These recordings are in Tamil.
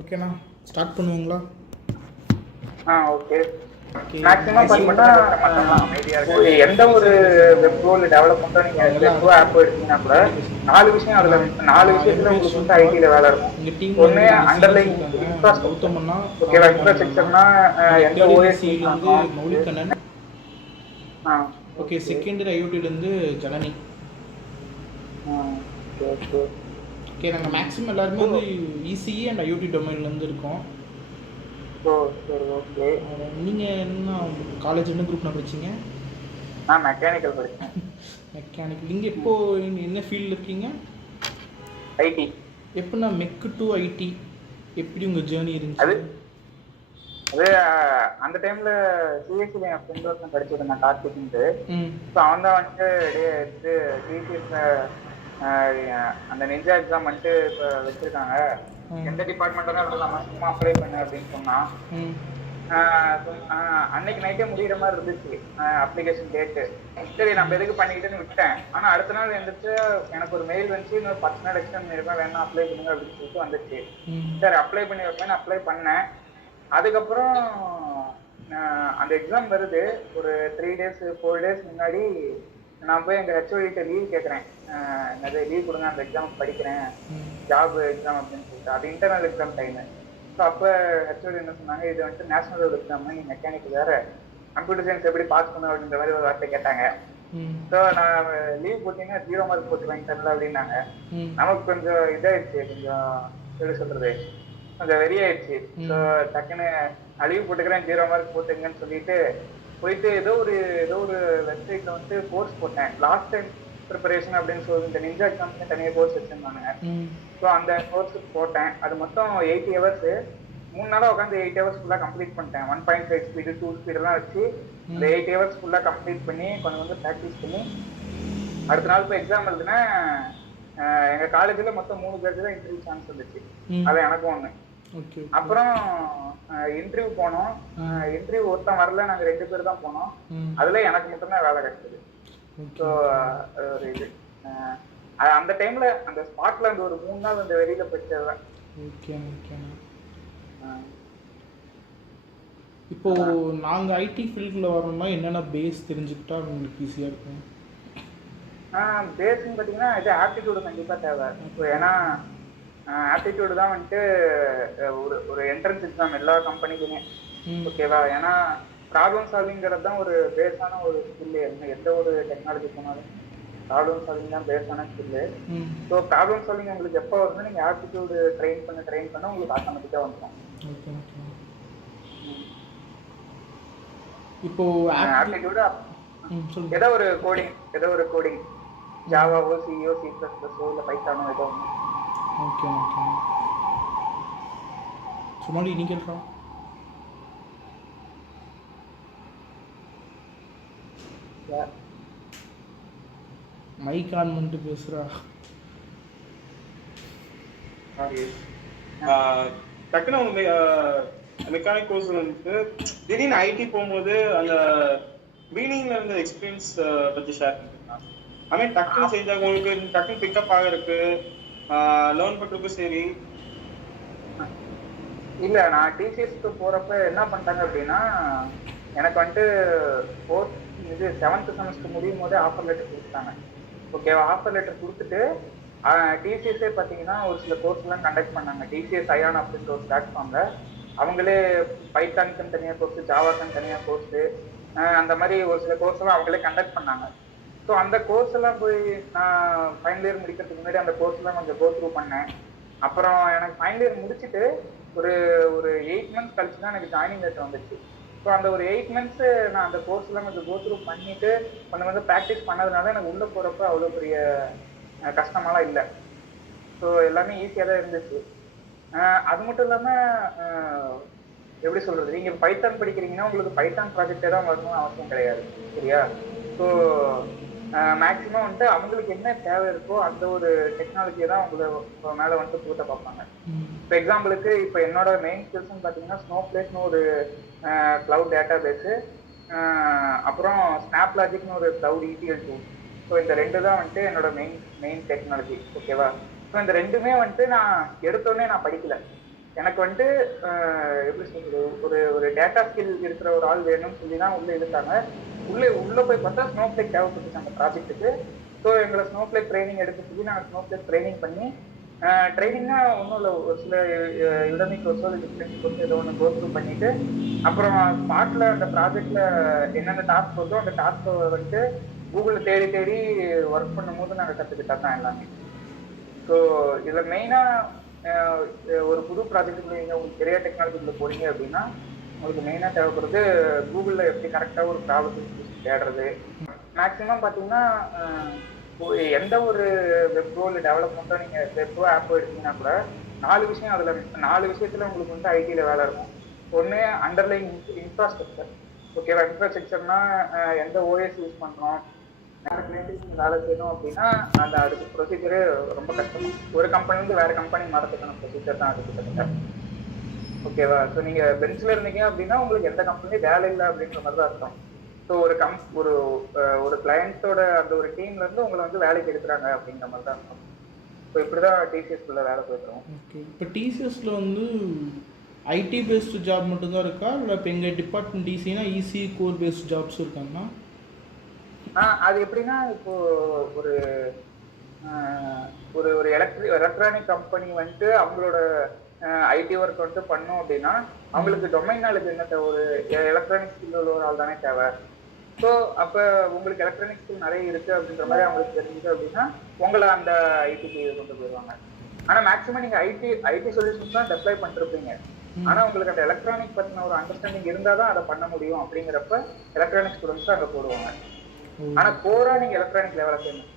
ஓகேண்ணா, ஸ்டார்ட் பண்ணுவீங்களா? ஓகே. ஓகே. மேக்ஸிமம் பார்த்தீங்கன்னா எந்த ஒரு வெப்போ இல்லை டெவலப்மெண்ட்டோ நீங்கள் வெப்போ ஆப்போ எடுத்தீங்கன்னா கூட 4 விஷயம் அதில் 4 விஷயத்தில் உங்களுக்கு வந்து ஐடியில் வேலை இருக்கும். எங்கள் டீமில் ஒன்று வந்து அண்டர்லைங் இருக்காங்க. இன்ஃப்ராஸ்ட்ரக்சர். கௌதமண்ணா, ஓகேவா? இன்ஃப்ராஸ்ட்ரக்சர்னா எந்த ஓஎஸ் இருந்து மௌலிகண்ணன். ஓகே. ஓகே. செகண்ட் ஐஓடிலேருந்து ஜனனி. Okay okay okay. நாங்கள் மேக்ஸிமம் எல்லாருமே வந்து இசிஇ அண்ட் ஐஓடி டொமைன்லேருந்து இருக்கோம். சரி ஓகே. நீங்கள் என்ன காலேஜ் என்ன குரூப் நான் படிச்சீங்க? நான் மெக்கானிக்கல் படித்தேன். மெக்கானிக்கல். நீங்கள் இப்போ என்ன ஃபீல்டில் இருக்கீங்க? ஐடி. எப்படின்னா மெக்கு டு ஐடி எப்படி உங்கள் ஜேர்னி இருந்துச்சு? அது அந்த டைம்ல சிஎஸ்சியில் என் ஃப்ரெண்ட் ஒருத்தன் படிச்சுட்டு இருந்தான், கார்த்திக்ன்ட்டு. ஸோ அவன் தான் வந்துட்டு எடுத்து டிசிஎஸ்ல அந்த நிஞ்சா எக்ஸாம் வந்துட்டு இப்போ வச்சிருக்காங்க, எந்த டிபார்ட்மெண்ட்டாக தான் இல்லாமல் சும்மா அப்ளை பண்ணு அப்படின்னு சொன்னான். அன்னைக்கு நைட்டே முடிகிற மாதிரி இருந்துச்சு அப்ளிகேஷன் டேட்டு. சரி நம்ம எதுக்கு பண்ணிக்கிட்டுன்னு விட்டேன். ஆனால் அடுத்த நாள் எழுந்திரிச்சு எனக்கு ஒரு மெயில் வந்துச்சு, இன்னொரு 10 நாள் எக்ஸ்டெண்ட் பண்ணியிருப்பேன், வேணா அப்ளை பண்ணுங்க அப்படின்னு சொல்லிட்டு வந்துச்சு. சரி அப்ளை பண்ணி வைப்பேன், அப்ளை பண்ணேன். அதுக்கப்புறம் அந்த எக்ஸாம் வருது. ஒரு 3 டேஸ் 4 டேஸ் முன்னாடி நான் போய் எங்கள் ஹெச்ஓடிகிட்ட லீவ் கேட்குறேன், நிறைய லீவ் கொடுங்க, அந்த எக்ஸாம் படிக்கிறேன், ஜாப் எக்ஸாம் அப்படின்னு சொல்லிட்டு. அது இன்டர்னல் எக்ஸாம் டைமு. ஸோ அப்போ ஹெச்ஓடி என்ன சொன்னாங்க, இது வந்துட்டு நேஷனல் லெவல் எக்ஸாம், நீ மெக்கானிக் வேறு, கம்ப்யூட்டர் சயின்ஸ் எப்படி பாஸ் பண்ண அப்படின்ற மாதிரி ஒரு வார்த்தை கேட்டாங்க. ஸோ நான் லீவ் போட்டிங்கன்னா 0 மார்க் போட்டு வாங்கி தரல அப்படின்னாங்க. நமக்கு கொஞ்சம் இதாகிடுச்சு, கொஞ்சம் எப்படி சொல்கிறது, கொஞ்சம் வெறியாயிடுச்சு. ஸோ டக்குன்னு லீவ் போட்டுக்கிறேன், 0 மார்க் போட்டுங்கன்னு சொல்லிட்டு போயிட்டு ஏதோ ஒரு வெப்சைட்டில் வந்து கோர்ஸ் போட்டேன். லாஸ்ட் டைம் ப்ரிப்பரேஷன் அப்படின்னு சொல்லி இந்த நிஞ்சா எக்ஸாம்ஸ்க்கு தனியாக கோர்ஸ் வச்சுருந்தாங்க. ஸோ அந்த கோர்ஸுக்கு போட்டேன். அது மொத்தம் 80 ஹவர்ஸ். 3 நாளாக உட்காந்து 8 ஹவர்ஸ் ஃபுல்லாக கம்ப்ளீட் பண்ணிட்டேன். 1.5 ஸ்பீடு 2 ஸ்பீடெல்லாம் வச்சு இந்த 8 ஹவர்ஸ் ஃபுல்லாக கம்ப்ளீட் பண்ணி கொஞ்சம் வந்து ப்ராக்டிஸ் பண்ணி அடுத்த நாள் போய் எக்ஸாம் எழுதுனேன். எங்கள் காலேஜில் மொத்தம் 3 பேருக்கு தான் இன்டர்வியூ சான்ஸ் வந்துச்சு, அது எனக்கும் ஒன்று. அப்புறம் இன்டர்வியூ போனோம். இன்டர்வியூ ஒருத்தன் வரல, நாங்கள் 2 பேர் தான் போனோம். அதில் எனக்கு மட்டும்தான் வேலை கிடைச்சது. ஸோ ஒரு இது அந்த டைம்ல அந்த ஸ்பாட்ல அந்த ஒரு 3 நாள் அந்த வெளியில போயிட்டு. இப்போ நாங்கள் ஐடி ஃபீல்டில் வரணும்னா என்னென்ன பேஸ் தெரிஞ்சுக்கிட்டா உங்களுக்கு ஈஸியாக இருக்கும்? பேஸ்ன்னு பார்த்தீங்கன்னா இது ஆப்டிடியூடு கண்டிப்பாக தேவை. இப்போ ஏன்னா ஆப்டிடியூடு தான் வந்துட்டு ஒரு என்ட்ரன்ஸ் எக்ஸாம் எல்லா கம்பெனிக்குமே. ஓகேவா? ஏன்னா ப்ராப்ளம் சால்விங்கிறது தான் ஒரு பேஸான ஒரு ஸ்கில்லு. எந்த ஒரு டெக்னாலஜி போனாலும் ப்ராப்ளம் சால்விங் தான் பேஸான ஸ்கில்லு. ஸோ ப்ராப்ளம் சால்விங் உங்களுக்கு எப்போ வருதுன்னா நீங்கள் ஆப்டிடியூடு ட்ரெயின் பண்ண உங்களுக்கு ஆட்டோமேட்டிக்காக வந்துடும். இப்போ ஆப்டிடியூடு ஏதோ ஒரு கோடிங் ஜாவாவோ சிஓ C++ஓ இல்லை பைத்தானோ ஏதோ ஒன்று. Okay okay. சும்மா நீ கேட்குறா மைக் ஆன் பண்ணிட்டு பேசுகிறா. டக்குன்னு அவங்க மெக்கானிக் கோர்ஸ் வந்து திடீர்னு ஐடி போகும்போது அந்த மீனிங்ல இருந்த எக்ஸ்பீரியன்ஸ் பற்றி ஷேர் பண்ணிருக்கேன். ஐ மீன் டக்குன்னு செஞ்சாங்க உங்களுக்கு டக்குன்னு பிக்கப் ஆகிறதுக்கு லோன் பண்ணுறதுக்கும் சரி. இல்லை, நான் டிசிஎஸ்க்கு போகிறப்ப என்ன பண்ணிட்டாங்க அப்படின்னா, எனக்கு வந்துட்டு 7th செமஸ்டர் முடியும் போதே ஆஃபர் லெட்டர் கொடுத்துட்டாங்க. ஓகேவா? ஆஃபர் லெட்டர் கொடுத்துட்டு டிசிஎஸ்ஸே பார்த்தீங்கன்னா ஒரு சில கோர்ஸ்லாம் கண்டக்ட் பண்ணாங்க. டிசிஎஸ் அயான் அப்படின்ற ஒரு பிளாட்ஃபார்மில் அவங்களே பைத்தானுக்குன்னு தனியாக கோர்ஸு, ஜாவாக்குன்னு தனியாக கோர்ஸு, அந்த மாதிரி ஒரு சில கோர்ஸ்லாம் அவங்களே கண்டக்ட் பண்ணாங்க. ஸோ அந்த கோர்ஸ் எல்லாம் போய் நான் ஃபைனல் இயர் முடிக்கிறதுக்கு முன்னாடி அந்த கோர்ஸ்லாம் கொஞ்சம் கோ த்ரூ பண்ணேன். அப்புறம் எனக்கு ஃபைனல் இயர் முடிச்சுட்டு ஒரு 8 மந்த்ஸ் கழிச்சு தான் எனக்கு ஜாயினிங் லெட்டர் வந்துச்சு. ஸோ அந்த ஒரு 8 மந்த்ஸு நான் அந்த கோர்ஸ்லாம் கொஞ்சம் கோ த்ரூ பண்ணிவிட்டு கொஞ்சம் வந்து ப்ராக்டிஸ் பண்ணதுனால எனக்கு உள்ளே போகிறப்ப அவ்வளோ பெரிய கஷ்டமாலாம் இல்லை. ஸோ எல்லாமே ஈஸியாக தான் இருந்துச்சு. அது மட்டும் இல்லாமல் எப்படி சொல்கிறது, நீங்கள் பைத்தான் படிக்கிறீங்கன்னா உங்களுக்கு பைத்தான் ப்ராஜெக்டே தான் வரணும்னு அவசியம் கிடையாது, சரியா? ஸோ மேக்ஸிமம் வந்துட்டு அவங்களுக்கு என்ன தேவை இருக்கோ அந்த ஒரு டெக்னாலஜியை தான் உங்களை மேலே வந்துட்டு பூட்ட பார்ப்பாங்க. இப்போ எக்ஸாம்பிளுக்கு இப்போ என்னோட மெயின் ஸ்கில்ஸ்ன்னு பார்த்தீங்கன்னா ஸ்னோஃப்ளேக்னு ஒரு க்ளவுட் டேட்டா பேஸு, அப்புறம் ஸ்னாப்லாஜிக்னு ஒரு க்ளவுட் ETL டூல். ஸோ இந்த 2 தான் வந்துட்டு என்னோட மெயின் டெக்னாலஜி. ஓகேவா? ஸோ இந்த ரெண்டுமே வந்துட்டு நான் எடுத்தோடனே நான் படிக்கல. எனக்கு வந்துட்டு எப்படி சொல்றது, ஒரு ஒரு டேட்டா ஸ்கில் இருக்கிற ஒரு ஆள் வேணும்னு சொல்லி தான் உள்ள இழுத்தாங்க. உள்ள போய் பார்த்தா ஸ்னோஃப்ளேக் தேவைப்பட்டுச்சு அந்த ப்ராஜெக்ட்டுக்கு. ஸோ எங்களை ஸ்னோஃப்ளேக் ட்ரைனிங் எடுக்க சொல்லி நாங்கள் ஸ்னோஃப்ளேக் ட்ரைனிங் பண்ணி, ட்ரைனிங்னா ஒன்றும் இல்லை, ஒரு சில யுடமி கோர்ஸோ இல்லை டிஃப்ரெண்ட் கோர்ஸ் ஏதோ ஒன்று கோர்ஸ் பண்ணிட்டு அப்புறம் ஸ்பாட்ல அந்த ப்ராஜெக்ட்ல என்னென்ன டாஸ்க் வருதோ அந்த டாஸ்க்கை வந்துட்டு கூகுளில் தேடி தேடி ஒர்க் பண்ணும்போது நாங்கள் கற்றுக்கிட்டா தான் எல்லாமே. ஸோ இதில் மெயினாக ஒரு புது ப்ராஜெக்ட்டுக்குள்ள நீங்கள் உங்களுக்கு பெரிய டெக்னாலஜிக்குள்ள போறீங்க அப்படின்னா உங்களுக்கு மெயினாக தேவைப்படுறது கூகுளில் எப்படி கரெக்டாக ஒரு ப்ராப்ளம் தேடுறது. மேக்ஸிமம் பார்த்தீங்கன்னா எந்த ஒரு வெப்போ இல்லை டெவலப்மெண்ட்டோ நீங்கள் வெப்போ ஆப்போ எடுத்தீங்கன்னா கூட 4 விஷயம், அதில் 4 விஷயத்தில் உங்களுக்கு வந்து ஐடியில் வேலை இருக்கும். ஒன்று அண்டர்லைன் இன்ஃப்ராஸ்ட்ரக்சர். ஓகேவா? இன்ஃப்ராஸ்ட்ரக்சர்னா எந்த ஓஎஸ் யூஸ் பண்ணுறோம், வேலை செய்யணும் அப்படின்னா அதுக்கு ப்ரொசீஜரு ரொம்ப கஷ்டம். ஒரு கம்பெனிலேருந்து வேற கம்பெனி மாறதுக்கான ப்ரொசீஜர் தான் அது கிட்டத்தட்ட. ஓகேவா? ஸோ நீங்கள் பெஞ்சில் இருந்தீங்க அப்படின்னா உங்களுக்கு எந்த கம்பெனியும் வேலை இல்லை அப்படின்ற மாதிரி தான் இருக்கும். ஸோ ஒரு கிளையண்ட்டோட அந்த ஒரு டீம்ல இருந்து உங்களை வந்து வேலைக்கு எடுக்கிறாங்க அப்படிங்கிற மாதிரி தான் இருக்கும். ஸோ இப்படிதான் டிசிஎஸ்குள்ள வேலை போயிடுறோம். ஓகே, இப்போ டிசிஎஸ்ல வந்து ஐடி பேஸ்டு ஜாப் மட்டும்தான் இருக்கா, இல்லை இப்போ எங்கள் டிபார்ட்மெண்ட் டிசினா இசி கோர் பேஸ்டு ஜாப்ஸும் இருக்காங்கண்ணா? அது எப்படின்னா இப்போ ஒரு ஒரு ஒரு எலக்ட்ரானிக் கம்பெனி வந்துட்டு அவங்களோட ஐடி ஒர்க் வந்துட்டு பண்ணோம் அப்படின்னா அவங்களுக்கு டொமைன் நாலேஜ் என்ன தேவை, ஒரு எலக்ட்ரானிக் ஸ்கில் உள்ள ஒரு ஆள் தானே தேவை. ஸோ அப்போ உங்களுக்கு எலக்ட்ரானிக் ஸ்கில் நிறைய இருக்கு அப்படின்ற மாதிரி அவங்களுக்கு தெரிஞ்சுது அப்படின்னா உங்களை அந்த ஐடிக்கு கொண்டு போயிடுவாங்க. ஆனால் மேக்ஸிமம் நீங்கள் ஐடி சொல்யூஷன்ஸ் தான் டெப்ளை பண்ணிருப்பீங்க. ஆனால் உங்களுக்கு அந்த எலக்ட்ரானிக் பற்றின ஒரு அண்டர்ஸ்டாண்டிங் இருந்தால் தான் அதை பண்ண முடியும். அப்படிங்கிறப்ப எலக்ட்ரானிக் ஸ்டூடெண்ட்ஸ் தான் அங்கே போடுவாங்க. ஆனால் கோரா நீங்கள் எலக்ட்ரானிக் லெவலில் செய்யணும்.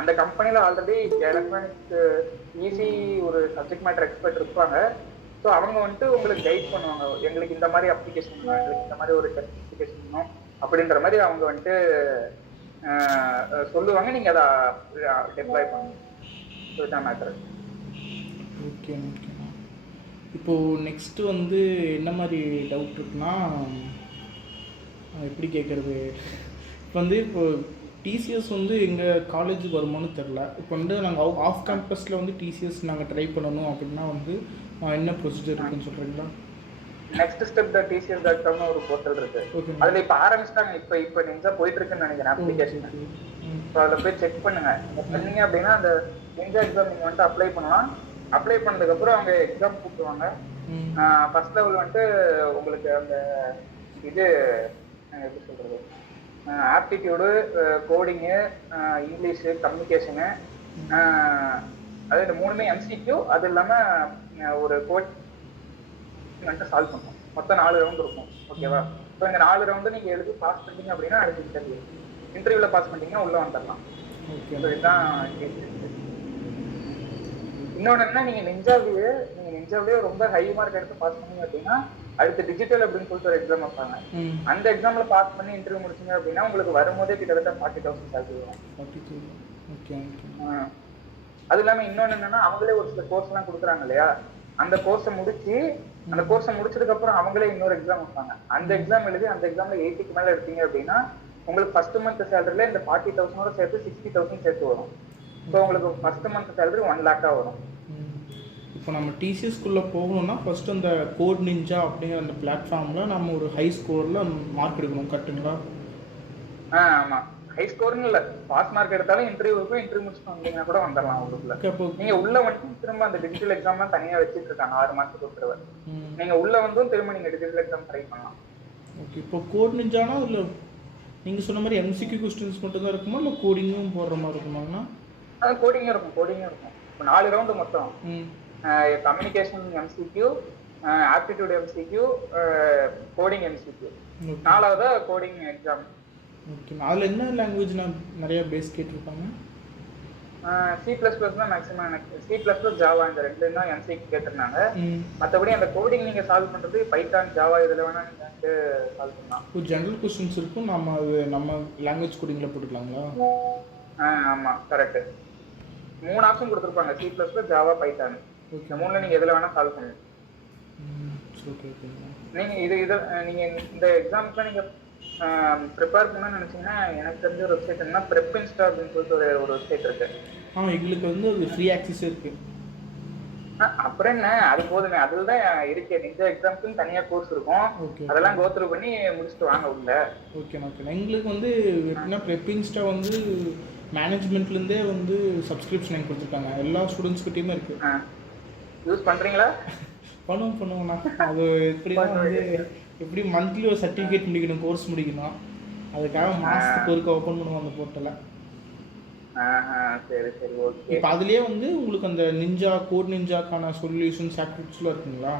அந்த கம்பெனியில் ஆல்ரெடி எலக்ட்ரானிக்ஸ் ஈஸி ஒரு சப்ஜெக்ட் மேட்டர் எக்ஸ்பர்ட் இருப்பாங்க. ஸோ அவங்க வந்துட்டு உங்களுக்கு கைட் பண்ணுவாங்க. எங்களுக்கு இந்த மாதிரி அப்ளிகேஷன் வேணும், எங்களுக்கு இந்த மாதிரி ஒரு டெஸ்ட் அப்ளிகேஷன் வேணும் அப்படின்ற மாதிரி அவங்க வந்துட்டு சொல்லுவாங்க. நீங்கள் அதை டெப்ளாய் பண்ணணும். ஸோ இதான் மேட்டர். ஓகே ஓகேண்ணா. இப்போது நெக்ஸ்ட்டு வந்து என்ன மாதிரி டவுட் இருக்குன்னா, எப்படி கேட்குறது, இப்போ வந்து டிசிஎஸ் வந்து எங்கள் காலேஜுக்கு வருமானு தெரில. இப்போ வந்து நாங்கள் ஆஃப் கேம்பஸில் வந்து டிசிஎஸ் நாங்கள் ட்ரை பண்ணணும் அப்படின்னா வந்து என்ன ப்ரொசீஜர் இருக்குன்னு சொல்கிறீங்களா? நெக்ஸ்ட் ஸ்டெப் த TCS.comனு ஒரு போர்ட்டல் இருக்கு. அதில் இப்போ ஆரம்பிச்சிட்டாங்க. இப்போ நிஞ்சா போயிட்டு இருக்குன்னு நினைக்கிறேன் அப்ளிகேஷன். ஸோ அதில் போய் செக் பண்ணுங்க. பண்ணீங்க அப்படின்னா அந்த நிஞ்சா எக்ஸாம் நீங்கள் வந்துட்டு அப்ளை பண்ணலாம். அப்ளை பண்ணதுக்கப்புறம் அவங்க எக்ஸாம் கூப்பிடுவாங்க. ஃபர்ஸ்ட் லெவல் வந்துட்டு உங்களுக்கு அந்த இது எப்படி சொல்றது, ஆப்டிடியூடு, கோடிங்கு, இங்கிலீஷு, கம்யூனிகேஷனு, அது இந்த 3மே MCQ. அது இல்லாமல் ஒரு கோட் வந்துட்டு சால்வ் பண்ணுவோம். மொத்தம் 4 ரவுண்ட் இருக்கும். ஓகேவா? ஸோ இந்த 4 ரவுண்டு நீங்கள் எழுதி பாஸ் பண்ணிட்டீங்க அப்படின்னா அடுத்து இன்டர்வியூவில் பாஸ் பண்ணிட்டீங்கன்னா உள்ளே வந்துடலாம். ஸோ இதுதான். இன்னொன்று என்ன, நீங்கள் நிஞ்சாவிலேயே ரொம்ப ஹை மார்க் எடுத்து பாஸ் பண்ணீங்க அப்படின்னா அடுத்து டிஜிட்டல் அப்படின்னு சொல்லிட்டு ஒரு எக்ஸாம் வைப்பாங்க. அந்த எக்ஸாம்ல பாஸ் பண்ணி இன்டர்வியூ முடிச்சிங்க அப்படின்னா உங்களுக்கு வரும்போதே கிட்டத்தட்ட 40,000 சேலரி வரும். அது இல்லாமல் இன்னொன்று என்னன்னா, அவங்களே ஒரு சில கோர்ஸ் எல்லாம் கொடுக்குறாங்க இல்லையா, அந்த கோர்ஸை முடிச்சதுக்கு அப்புறம் அவங்களே இன்னொரு எக்ஸாம் வைப்பாங்க. அந்த எக்ஸாம் எழுதி அந்த எக்ஸாம்ல 80க்கு மேல எடுத்தீங்க அப்படின்னா உங்களுக்கு ஃபர்ஸ்ட் மந்த் சேலரியில இந்த 40,000 சேர்த்து 60,000 சேர்த்து வரும். ஸோ உங்களுக்கு ஃபர்ஸ்ட் மந்த் சேலரி 1 lakh வரும். இப்போ நம்ம டிசிஎஸ்குள்ளே போகணும்னா ஃபர்ஸ்ட் அந்த கோட் நிஞ்சா அப்படிங்கிற அந்த பிளாட்ஃபார்மில் நம்ம ஒரு ஹை ஸ்கோரில் மார்க் எடுக்கணும், கரெக்டுங்களா? ஆமாம், ஹை ஸ்கோர்னு இல்லை, பாஸ் மார்க் எடுத்தாலும் இன்டர்வியூ முடிச்சுட்டு வந்தீங்கன்னா கூட வந்துடலாம் உங்களுக்குள்ள. நீங்கள் உள்ள வந்து திரும்ப அந்த டிஜிட்டல் எக்ஸாம்லாம் தனியாக வச்சுட்டு இருக்காங்க 6 மாதத்துக்கு ஒரு தடவை. நீங்கள் உள்ள வந்தும் திரும்ப நீங்கள் டிஜிட்டல் எக்ஸாம் ட்ரை பண்ணலாம். ஓகே, இப்போ கோட் நிஞ்சானா இல்லை நீங்கள் சொன்ன மாதிரி MCQ கொஸ்டின்ஸ் மட்டும் தான் இருக்குமா, இல்லை கோடிங்கும் போடுற மாதிரி இருக்குமாங்கண்ணா? கோடிங்கும் இருக்கும். இப்போ 4 ரவுண்டு மொத்தம். Communication MCQ, aptitude MCQ, coding MCQ, 4வது கோடிங் எக்ஸாம். ஓகே, அதில் என்ன லாங்குவேஜ் நான் நிறைய பேஸ் கேட்டிருப்பாங்க? C++ தான் மேக்ஸிமம். எனக்கு C++, ஜாவா இந்த 2 தான் MCQ கேட்டிருந்தாங்க. மற்றபடி அந்த கோடிங் நீங்கள் சால்வ் பண்ணுறது பைத்தான், ஜாவா இதில் வேணால் நீங்கள் சால்வ் பண்ணலாம். இப்போ ஜென்ரல் கொஸ்டின்ஸ் இருக்கும், நம்ம லாங்குவேஜ் கோடிங்கில் போட்டுக்கலாங்களா? ஆமாம், கரெக்டு. 3 ஆப்ஷன் கொடுத்துருப்பாங்க, C++, ஜாவா, பைத்தான். இந்த 3ல நீங்கள் எதில் வேணால் சால்வ் பண்ணுங்க. நீங்கள் இந்த எக்ஸாமுக்குலாம் நீங்கள் ப்ரிப்பேர் பண்ணணும்னு நினச்சிங்கன்னா எனக்கு தெரிஞ்ச ஒரு வெப்சைட் என்ன, ப்ரெப் இன்ஸ்டா அப்படின்னு சொல்லிட்டு ஒரு வெப்சைட் இருக்கு. எங்களுக்கு வந்து அது ஃப்ரீ ஆக்சஸ் இருக்குது. அப்புறம் என்ன, அது போதுமே. அதுல தான் இருக்கு. நிஞ்சா எக்ஸாம்ஸ்னு தனியா கோர்ஸ் இருக்கும். ஓகே அதெல்லாம் கோ த்ரூ பண்ணி முடிச்சுட்டு வாங்க உள்ள. ஓகேண்ணா. எங்களுக்கு வந்து எப்படின்னா ப்ரெப்பிங்ஸ்டா வந்து மேனேஜ்மெண்ட்லேருந்தே வந்து சப்ஸ்கிரிப்ஷன் எனக்கு கொடுத்துருக்காங்க. எல்லா ஸ்டூடெண்ட்ஸ்கிட்டையுமே இருக்குது. யூஸ் பண்றீங்களா? பண்ணுவோண்ணா. அது எப்படின்னா வந்து எப்படி மந்த்லி ஒரு சர்டிஃபிகேட் முடிக்கணும், கோர்ஸ் முடிக்கணும். அதுக்காக மாதத்துக்கு ஒருக்க ஓப்பன் பண்ணுவோம் அந்த போர்ட்டலை. சரி சரி ஓகே. இப்போ அதுலேயே வந்து உங்களுக்கு அந்த நிஞ்சா கோட் நிஞ்சாக்கான சொல்யூஷன்ஸ் ஆக்டிவிட்டிஸ்லாம் இருக்குங்களா?